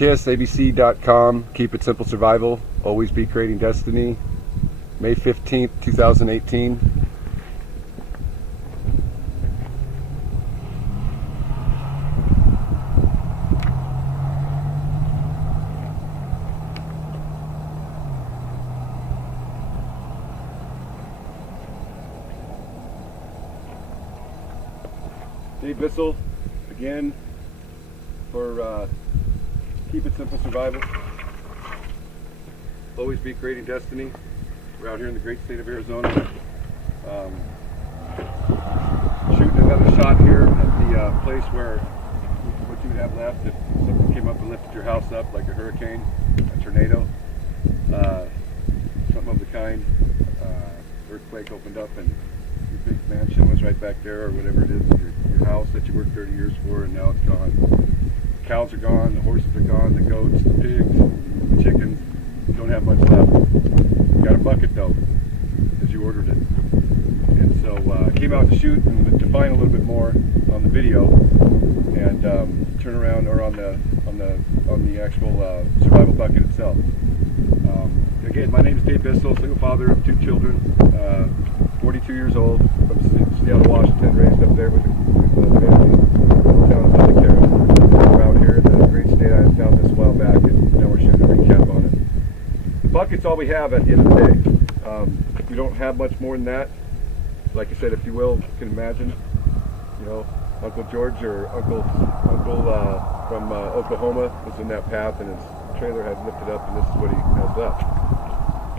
KISSABC.com, Keep It Simple Survival, Always Be Creating Destiny, May 15th, 2018. Dave Bissell, again, for Keep It Simple Survival, Always Be Creating Destiny. We're out here in the great state of Arizona, shooting another shot here at the place where what you would have left if something came up and lifted your house up, like a hurricane, a tornado, something of the kind. Earthquake opened up and your big mansion was right back there, or whatever it is, your house that you worked 30 years for, and now it's gone. The cows are gone, the horses are gone, the goats, the pigs, the chickens. You don't have much left. You got a bucket though, as you ordered it. And so I came out to shoot and to find a little bit more on the video, and turn around, or on the actual survival bucket itself. Again, my name is Dave Bissell, single father of 2 children, 42 years old, from Seattle, Washington, raised up there with a family in the town of Monticello. We're out here in the great state. I found this a while back, and now we're shooting a recap on it. The bucket's all we have at the end of the day. We don't have much more than that. Like I said, if you will, you can imagine, you know, Uncle George or Uncle from Oklahoma was in that path, and his trailer had lifted up, and this is what he has left.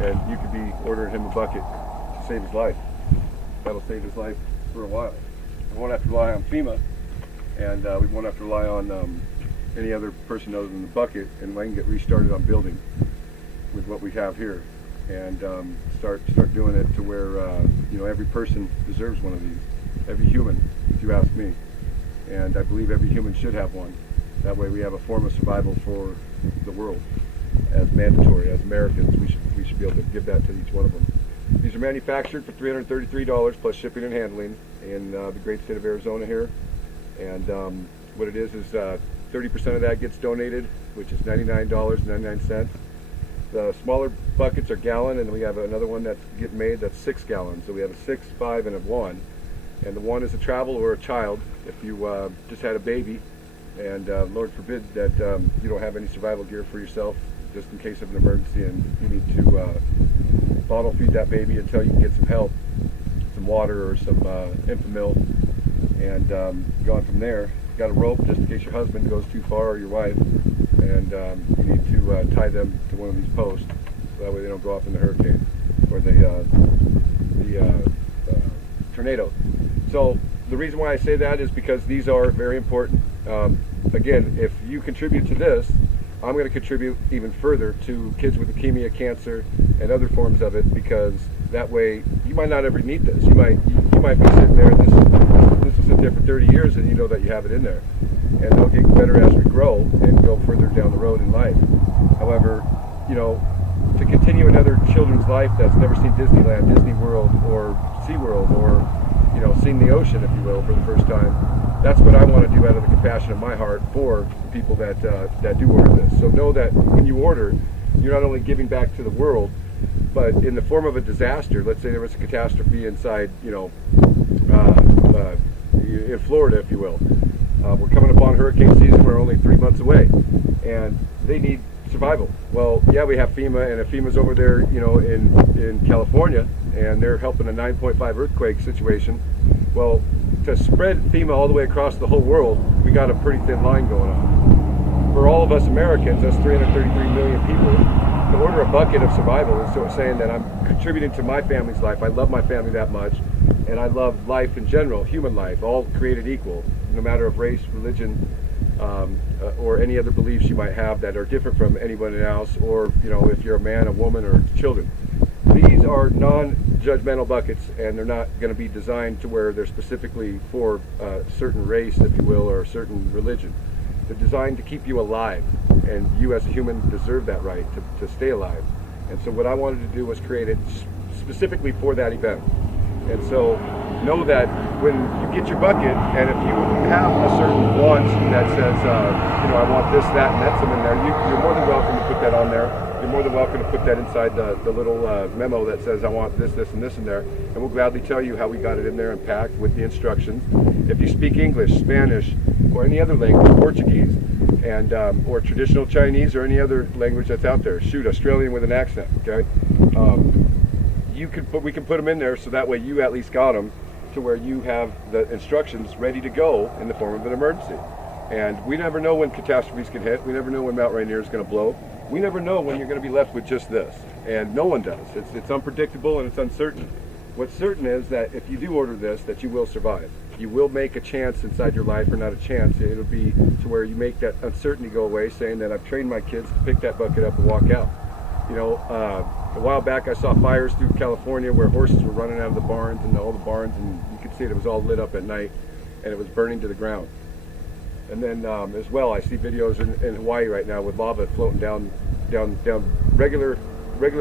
And you could be ordering him a bucket to save his life. That'll save his life for a while. We won't have to rely on FEMA, and we won't have to rely on any other person other than the bucket, and we can get restarted on building with what we have here, and start doing it to where you know, every person deserves one of these. Every human, if you ask me. And I believe every human should have one. That way we have a form of survival for the world. As mandatory, as Americans, we should be able to give that to each one of them. These are manufactured for $333 plus shipping and handling in the great state of Arizona here. And what it is 30% of that gets donated, which is $99.99. The smaller buckets are gallon, and we have another one that's getting made that's 6 gallons. So we have a 6, 5, and a 1. And the 1 is a travel or a child. If you just had a baby, and Lord forbid that you don't have any survival gear for yourself, just in case of an emergency, and you need to bottle feed that baby until you can get some help, some water or some Enfamil, and go on from there. Got a rope just in case your husband goes too far, or your wife, and you need to tie them to one of these posts, so that way they don't go off in the hurricane or the tornado. So the reason why I say that is because these are very important. Again, if you contribute to this, I'm going to contribute even further to kids with leukemia, cancer, and other forms of it, because that way you might not ever need this. You might be sitting there, and this will sit there for 30 years, and you know that you have it in there. And they'll get better as we grow and go further down the road in life. However, you know, to continue another children's life that's never seen Disneyland, Disney World, or SeaWorld, or, you know, seen the ocean, if you will, for the first time, that's what I want to do out of the compassion of my heart for the people that do order this. So know that when you order, you're not only giving back to the world, but in the form of a disaster. Let's say there was a catastrophe inside, you know, in Florida, if you will. We're coming upon hurricane season. We're only 3 months away, and they need survival. Well, yeah, we have FEMA, and if FEMA's over there, you know, in California, and they're helping a 9.5 earthquake situation, well, to spread FEMA all the way across the whole world, we got a pretty thin line going on. For all of us Americans, us 333 million people, to order a bucket of survival is sort of saying that I'm contributing to my family's life. I love my family that much, and I love life in general, human life, all created equal, no matter of race, religion, or any other beliefs you might have that are different from anyone else, or, you know, if you're a man, a woman, or children. These are non-judgmental buckets, and they're not going to be designed to where they're specifically for a certain race, if you will, or a certain religion. They're designed to keep you alive, and you as a human deserve that right to stay alive. And so what I wanted to do was create it specifically for that event. And so know that when you get your bucket, and if you have a certain want that says, I want this, that, and that's in there, you're more than welcome to put that on there. You're more than welcome to put that inside the little memo that says, I want this, this, and this in there. And we'll gladly tell you how we got it in there and packed with the instructions. If you speak English, Spanish, or any other language, Portuguese, and or traditional Chinese, or any other language that's out there, shoot, Australian with an accent, okay? We can put them in there so that way you at least got them to where you have the instructions ready to go in the form of an emergency. And we never know when catastrophes can hit. We never know when Mount Rainier is going to blow. We never know when you're going to be left with just this. And no one does. It's unpredictable and it's uncertain. What's certain is that if you do order this, that you will survive. You will make a chance inside your life, or not a chance. It'll be to where you make that uncertainty go away, saying that I've trained my kids to pick that bucket up and walk out. A while back I saw fires through California where horses were running out of the barns, and all the barns, and you could see it was all lit up at night, and it was burning to the ground. And then as well, I see videos in Hawaii right now with lava floating down regular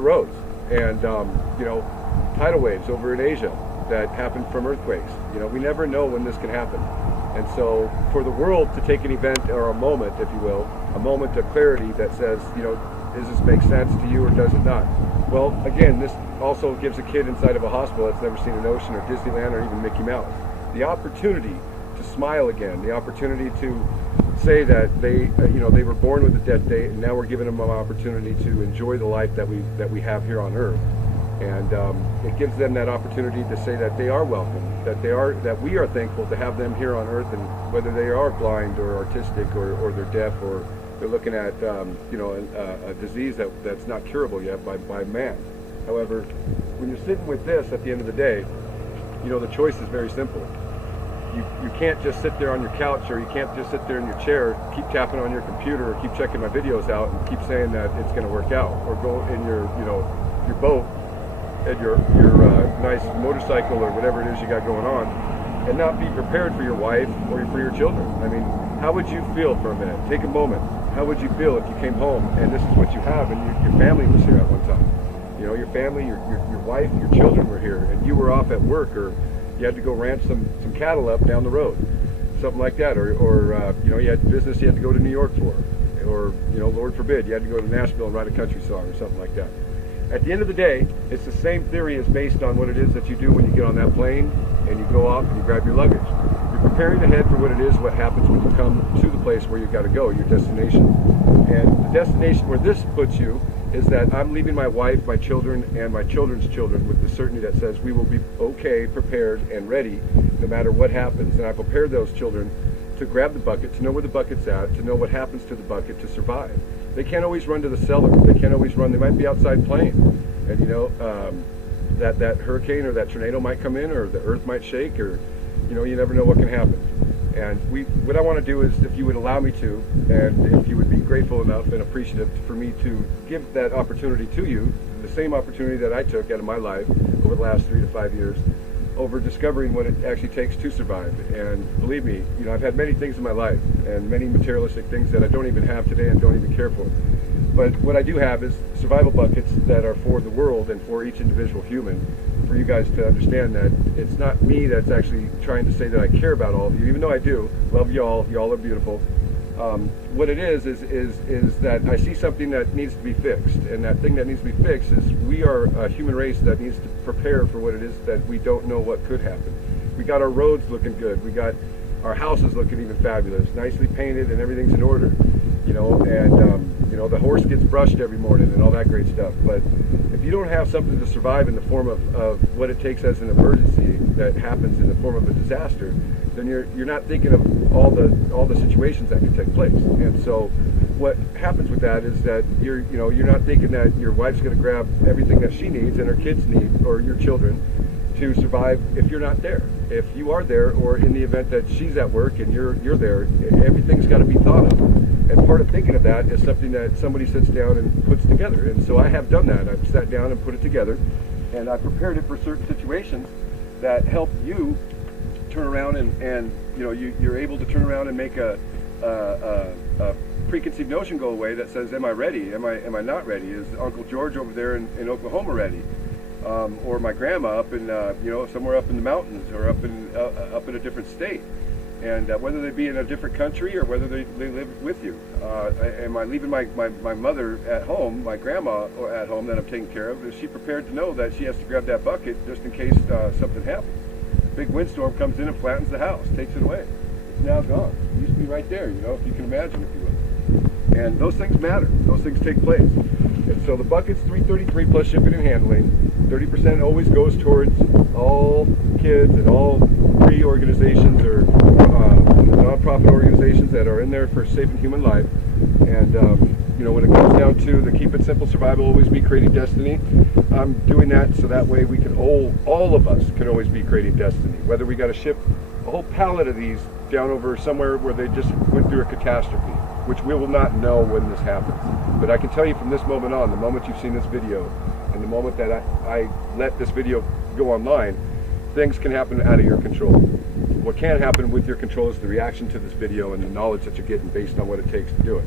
roads, and tidal waves over in Asia that happen from earthquakes. We never know when this can happen. And so for the world to take an event, or a moment, if you will, a moment of clarity that says, does this make sense to you or does it not? Well, again, this also gives a kid inside of a hospital that's never seen an ocean or Disneyland or even Mickey Mouse the opportunity to smile again, the opportunity to say that they were born with a death date, and now we're giving them an opportunity to enjoy the life that we have here on Earth. And it gives them that opportunity to say that they are welcome, that we are thankful to have them here on Earth, and whether they are blind or autistic or they're deaf, or they're looking at a disease that's not curable yet by man. However, when you're sitting with this at the end of the day, the choice is very simple. You can't just sit there on your couch, or you can't just sit there in your chair, keep tapping on your computer, or keep checking my videos out and keep saying that it's going to work out, or go in your boat and your nice motorcycle or whatever it is you got going on, and not be prepared for your wife or for your children. I mean, how would you feel for a minute? Take a moment. How would you feel if you came home and this is what you have, and your family was here at one time? Your family, your wife, your children were here, and you were off at work, or you had to go ranch some cattle up down the road, something like that, or you had business you had to go to New York for, or Lord forbid, you had to go to Nashville and write a country song or something like that. At the end of the day, it's the same theory as based on what it is that you do when you get on that plane and you go off and you grab your luggage. You're preparing ahead for what happens when you come to the place where you've got to go, your destination. And the destination where this puts you is that I'm leaving my wife, my children, and my children's children with the certainty that says we will be okay, prepared, and ready no matter what happens. And I prepare those children to grab the bucket, to know where the bucket's at, to know what happens to the bucket, to survive. They can't always run to the cellar. They can't always run. They might be outside playing, and that hurricane or that tornado might come in, or the earth might shake, or you never know what can happen. And what I want to do is, if you would allow me to, and if you would be grateful enough and appreciative for me to give that opportunity to you, the same opportunity that I took out of my life over the last 3 to 5 years, over discovering what it actually takes to survive. And believe me, I've had many things in my life, and many materialistic things that I don't even have today and don't even care for. But what I do have is survival buckets that are for the world and for each individual human, for you guys to understand that it's not me that's actually trying to say that I care about all of you, even though I do. Love y'all. Y'all are beautiful. What it is that I see something that needs to be fixed, and that thing that needs to be fixed is we are a human race that needs to prepare for what it is that we don't know what could happen. We got our roads looking good. We got our houses looking even fabulous, nicely painted, and everything's in order. The horse gets brushed every morning and all that great stuff. But if you don't have something to survive in the form of what it takes as an emergency that happens in the form of a disaster, then you're not thinking of all the situations that can take place. And so what happens with that is that you're not thinking that your wife's going to grab everything that she needs and her kids need, or your children, to survive if you're not there. If you are there, or in the event that she's at work and you're there, everything's got to be thought of. And part of thinking of that is something that somebody sits down and puts together. And so I have done that. I've sat down and put it together, and I prepared it for certain situations that help you turn around and you're able to turn around and make a preconceived notion go away that says, am I ready? Am I not ready? Is Uncle George over there in Oklahoma ready? or my grandma up in somewhere up in the mountains or up in a different state. And whether they be in a different country or whether they live with you. Am I leaving my mother at home, my grandma at home that I'm taking care of? Is she prepared to know that she has to grab that bucket just in case something happens? Big windstorm comes in and flattens the house, takes it away. It's now gone. It used to be right there, if you can imagine, if you will. And those things matter. Those things take place. And so the bucket's $333 plus shipping and handling. 30% always goes towards all kids and all free organizations or nonprofit organizations that are in there for saving human life. And when it comes down to the Keep It Simple Survival, Always Be Creating Destiny, I'm doing that so that way we can all of us can always be creating destiny. Whether we got to ship a whole pallet of these down over somewhere where they just went through a catastrophe, which we will not know when this happens. But I can tell you from this moment on, the moment you've seen this video, and the moment that I let this video go online, things can happen out of your control. What can happen with your control is the reaction to this video and the knowledge that you're getting based on what it takes to do it.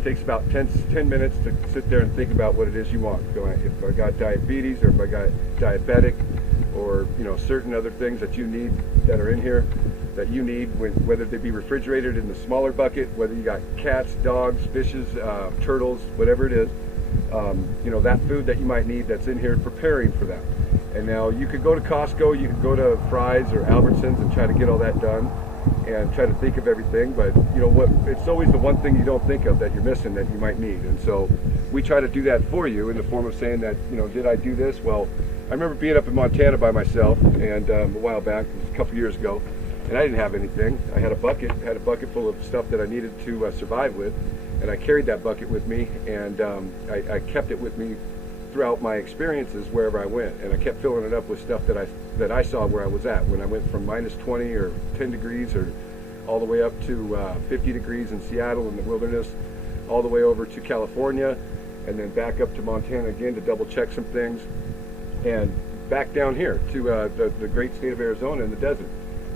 It takes about 10 minutes to sit there and think about what it is you want. If I got diabetes, or if I got diabetic, or certain other things that you need that are in here that you need, whether they be refrigerated in the smaller bucket, whether you got cats, dogs, fishes, turtles, whatever it is, that food that you might need that's in here, preparing for that. And now you could go to Costco, you could go to Fry's or Albertsons and try to get all that done and try to think of everything, but it's always the one thing you don't think of that you're missing that you might need. And so we try to do that for you in the form of saying that, did I do this? Well, I remember being up in Montana by myself and a while back, it was a couple years ago, and I didn't have anything. I had a bucket full of stuff that I needed to survive with, and I carried that bucket with me, and I kept it with me throughout my experiences wherever I went, and I kept filling it up with stuff that I saw where I was at when I went from minus 20 or 10 degrees or all the way up to 50 degrees in Seattle in the wilderness, all the way over to California, and then back up to Montana again to double check some things, and back down here to the great state of Arizona in the desert,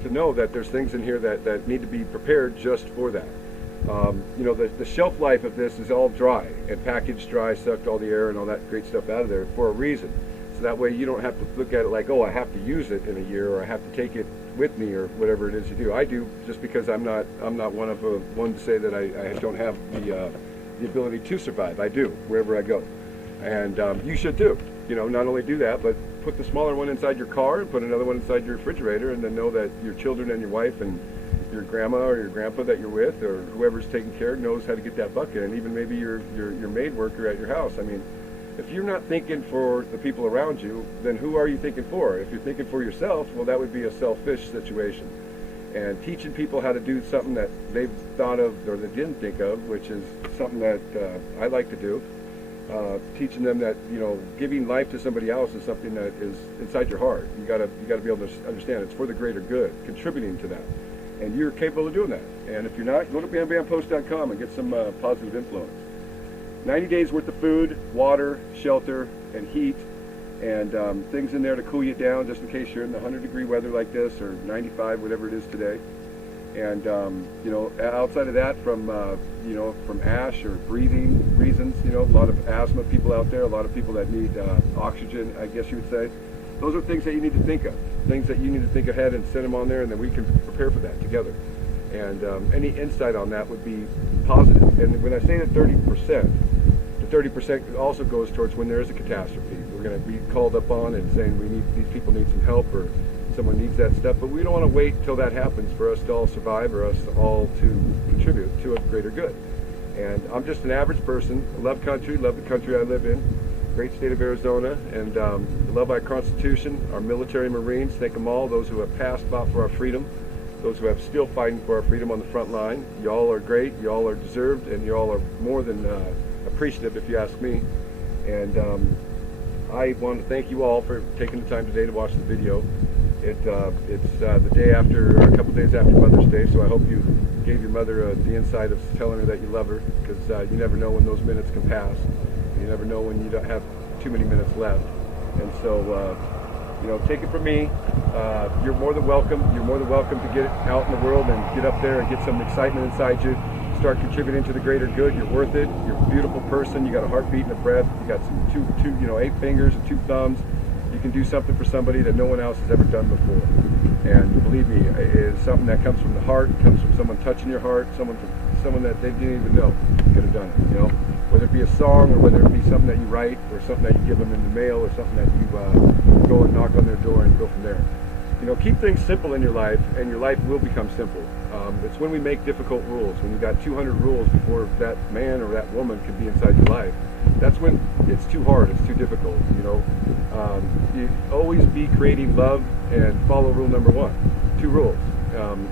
to know that there's things in here that need to be prepared just for that. The shelf life of this is all dry and packaged dry, sucked all the air and all that great stuff out of there for a reason. So that way you don't have to look at it like, oh, I have to use it in a year, or I have to take it with me, or whatever it is you do. I do, just because I'm not one to say that I don't have the ability to survive. I do wherever I go, and you should too. Not only do that, but put the smaller one inside your car and put another one inside your refrigerator, and then know that your children and your wife and your grandma or your grandpa that you're with, or whoever's taking care, knows how to get that bucket, and even maybe your maid worker at your house. I mean, if you're not thinking for the people around you, then who are you thinking for? If you're thinking for yourself, well, that would be a selfish situation. And teaching people how to do something that they've thought of or they didn't think of, which is something that I like to do. Teaching them that giving life to somebody else is something that is inside your heart. You gotta be able to understand it's for the greater good, contributing to that, and you're capable of doing that. And if you're not, go to bambampost.com and get some positive influence. 90 days worth of food, water, shelter, and heat, and things in there to cool you down just in case you're in the 100-degree weather like this, or 95, whatever it is today. And outside of that, from ash or breathing reasons, a lot of asthma people out there, a lot of people that need oxygen, I guess you would say. Those are things that you need to think of, things that you need to think ahead and send them on there, and then we can prepare for that together. And any insight on that would be positive. And when I say the 30%, the 30% also goes towards when there is a catastrophe. We're going to be called up on and saying these people need some help, or someone needs that stuff, but we don't want to wait till that happens for us to all survive, or us all to contribute to a greater good. And I'm just an average person. I love country, love the country I live in, great state of Arizona, and love our Constitution, our military Marines, thank them all, those who have passed, fought for our freedom, those who have still fighting for our freedom on the front line. Y'all are great, y'all are deserved, and y'all are more than appreciative, if you ask me. And I want to thank you all for taking the time today to watch the video. It's the day after, or a couple days after Mother's Day, so I hope you gave your mother the insight of telling her that you love her, because you never know when those minutes can pass. You never know when you don't have too many minutes left. And so, take it from me. You're more than welcome. You're more than welcome to get out in the world and get up there and get some excitement inside you. Start contributing to the greater good. You're worth it. You're a beautiful person. You got a heartbeat and a breath. You got some 8 fingers and 2 thumbs. you can do something for somebody that no one else has ever done before. And believe me, it is something that comes from the heart, comes from someone touching your heart, someone that they didn't even know could have done it, you know. Whether it be a song, or whether it be something that you write, or something that you give them in the mail, or something that you go and knock on their door and go from there. You know, keep things simple in your life, and your life will become simple. It's when we make difficult rules, when you got 200 rules before that man or that woman could be inside your life. That's when it's too hard, it's too difficult, you know. You always be creating love and follow rule number 1. 2 rules.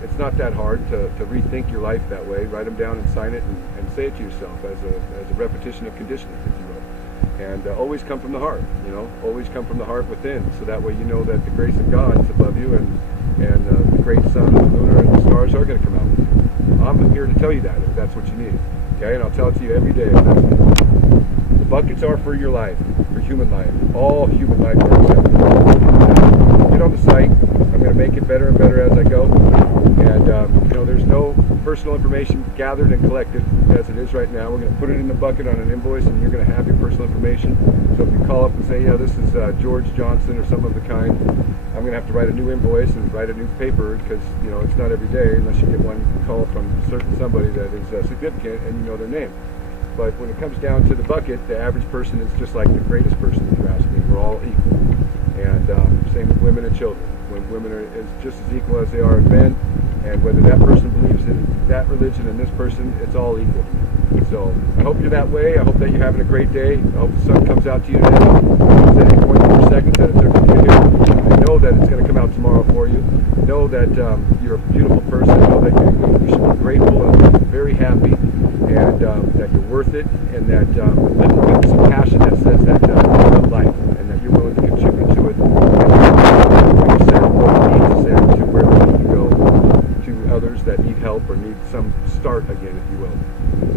It's not that hard to rethink your life that way. Write them down and sign it and say it to yourself as a repetition of conditioning, if you will. And always come from the heart, you know. Always come from the heart within, so that way you know that the grace of God is above you, and the great sun, the lunar, and the stars are going to come out with you. I'm here to tell you that, if that's what you need. Okay, and I'll tell it to you every day if that's what you need. The buckets are for your life, for human life. All human life are accepted. Get on the site. I'm going to make it better and better as I go. And you know, there's no personal information gathered and collected as it is right now. We're going to put it in the bucket on an invoice, and you're going to have your personal information. So if you call up and say, yeah, this is George Johnson or something of the kind, I'm going to have to write a new invoice and write a new paper, because you know it's not every day unless you get one call from somebody that is significant and you know their name. But when it comes down to the bucket, the average person is just like the greatest person, if you ask me. We're all equal. And same with women and children. When women are just as equal as they are in men, and whether that person believes in that religion and this person, it's all equal. So I hope you're that way. I hope that you're having a great day. I hope the sun comes out to you today. It's at 8.4 seconds that it took to get here. I know that it's going to come out tomorrow for you. Know that you're a beautiful person. Know that you should be grateful and very happy, and that you're worth it, and that live with some passion that says that you love life, and that you're willing to contribute to it, and you send what you need to send to wherever you need to go, to others that need help or need some start again, if you will.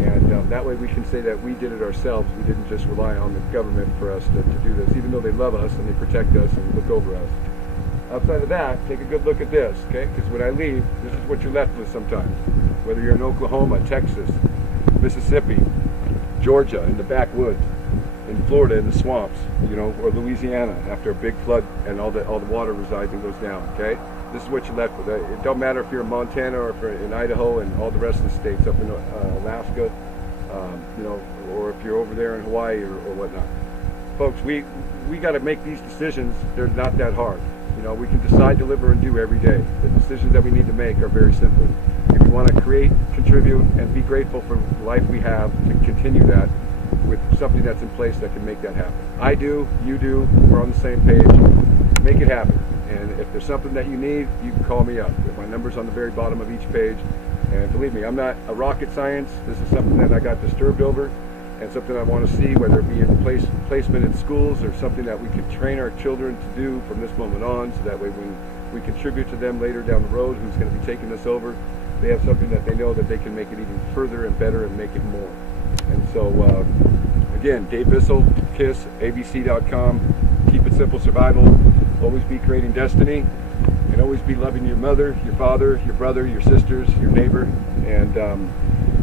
And that way we can say that we did it ourselves. We didn't just rely on the government for us to do this, even though they love us and they protect us and look over us. Outside of that, take a good look at this, okay? Because when I leave, this is what you're left with sometimes. Whether you're in Oklahoma, Texas, Mississippi, Georgia, in the backwoods, in Florida, in the swamps, you know, or Louisiana after a big flood and all the water resides and goes down, okay? This is what you're left with. It don't matter if you're in Montana or if you're in Idaho and all the rest of the states, up in Alaska, you know, or if you're over there in Hawaii or whatnot. Folks, we got to make these decisions. They're not that hard. You know, we can decide, deliver, and do every day. The decisions that we need to make are very simple. If we want to create, contribute, and be grateful for the life we have, to continue that with something that's in place that can make that happen. I do, you do, we're on the same page. Make it happen. And if there's something that you need, you can call me up. My number's on the very bottom of each page. And believe me, I'm not a rocket science. This is something that I got disturbed over, and something I want to see, whether it be in placement in schools or something that we could train our children to do from this moment on, so that way when we contribute to them later down the road, who's going to be taking this over, they have something that they know that they can make it even further and better and make it more. And so, again, Dave Bissell, KISS, abc.com, keep it simple survival, always be creating destiny, and always be loving your mother, your father, your brother, your sisters, your neighbor, and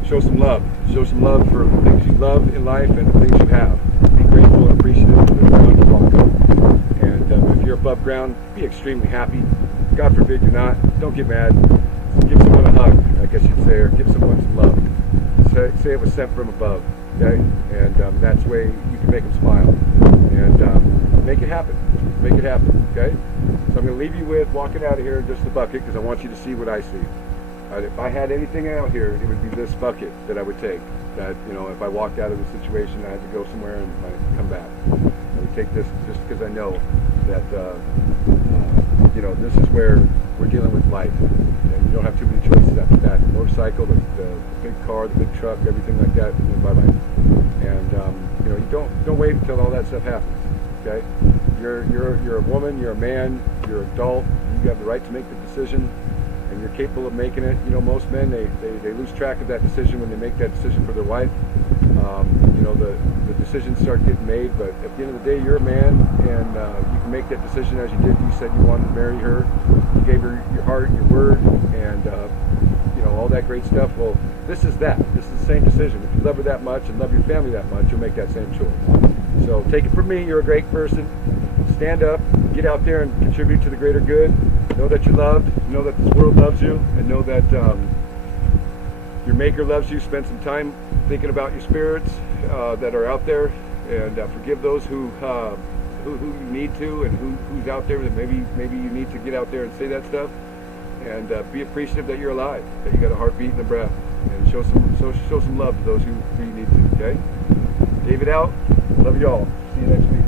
show some love. Show some love for the things you love in life and the things you have. Be grateful and appreciative of the ground you walk on. And if you're above ground, be extremely happy. God forbid you're not. Don't get mad. Give someone a hug, I guess you'd say, or give someone some love. Say it was sent from above, okay? And that's the way you can make them smile. And make it happen. Make it happen, okay? So I'm going to leave you with walking out of here in just the bucket, because I want you to see what I see. If I had anything out here, it would be this bucket that I would take. That, you know, if I walked out of the situation, I had to go somewhere and I'd come back. I would take this just because I know that, you know, this is where we're dealing with life. And you don't have too many choices after that. The motorcycle, the big car, the big truck, everything like that, bye-bye. And, you know, you don't wait until all that stuff happens, okay? You're a woman, you're a man, you're an adult, you have the right to make the decision, and you're capable of making it. You know, most men, they lose track of that decision when they make that decision for their wife. You know, the decisions start getting made, but at the end of the day, you're a man, and you can make that decision as you did. You said you wanted to marry her, you gave her your heart, your word, and you know, all that great stuff. Well, this is that. This is the same decision. If you love her that much and love your family that much, you'll make that same choice. So take it from me, you're a great person. stand up, get out there and contribute to the greater good. Know that you're loved, know that this world loves you, and know that your Maker loves you. Spend some time thinking about your spirits that are out there, and forgive those who you need to, and who's out there that maybe you need to get out there and say that stuff. And be appreciative that you're alive, that you got a heartbeat and a breath, and show some love to those who you need to. Okay, David out. Love you all. See you next week.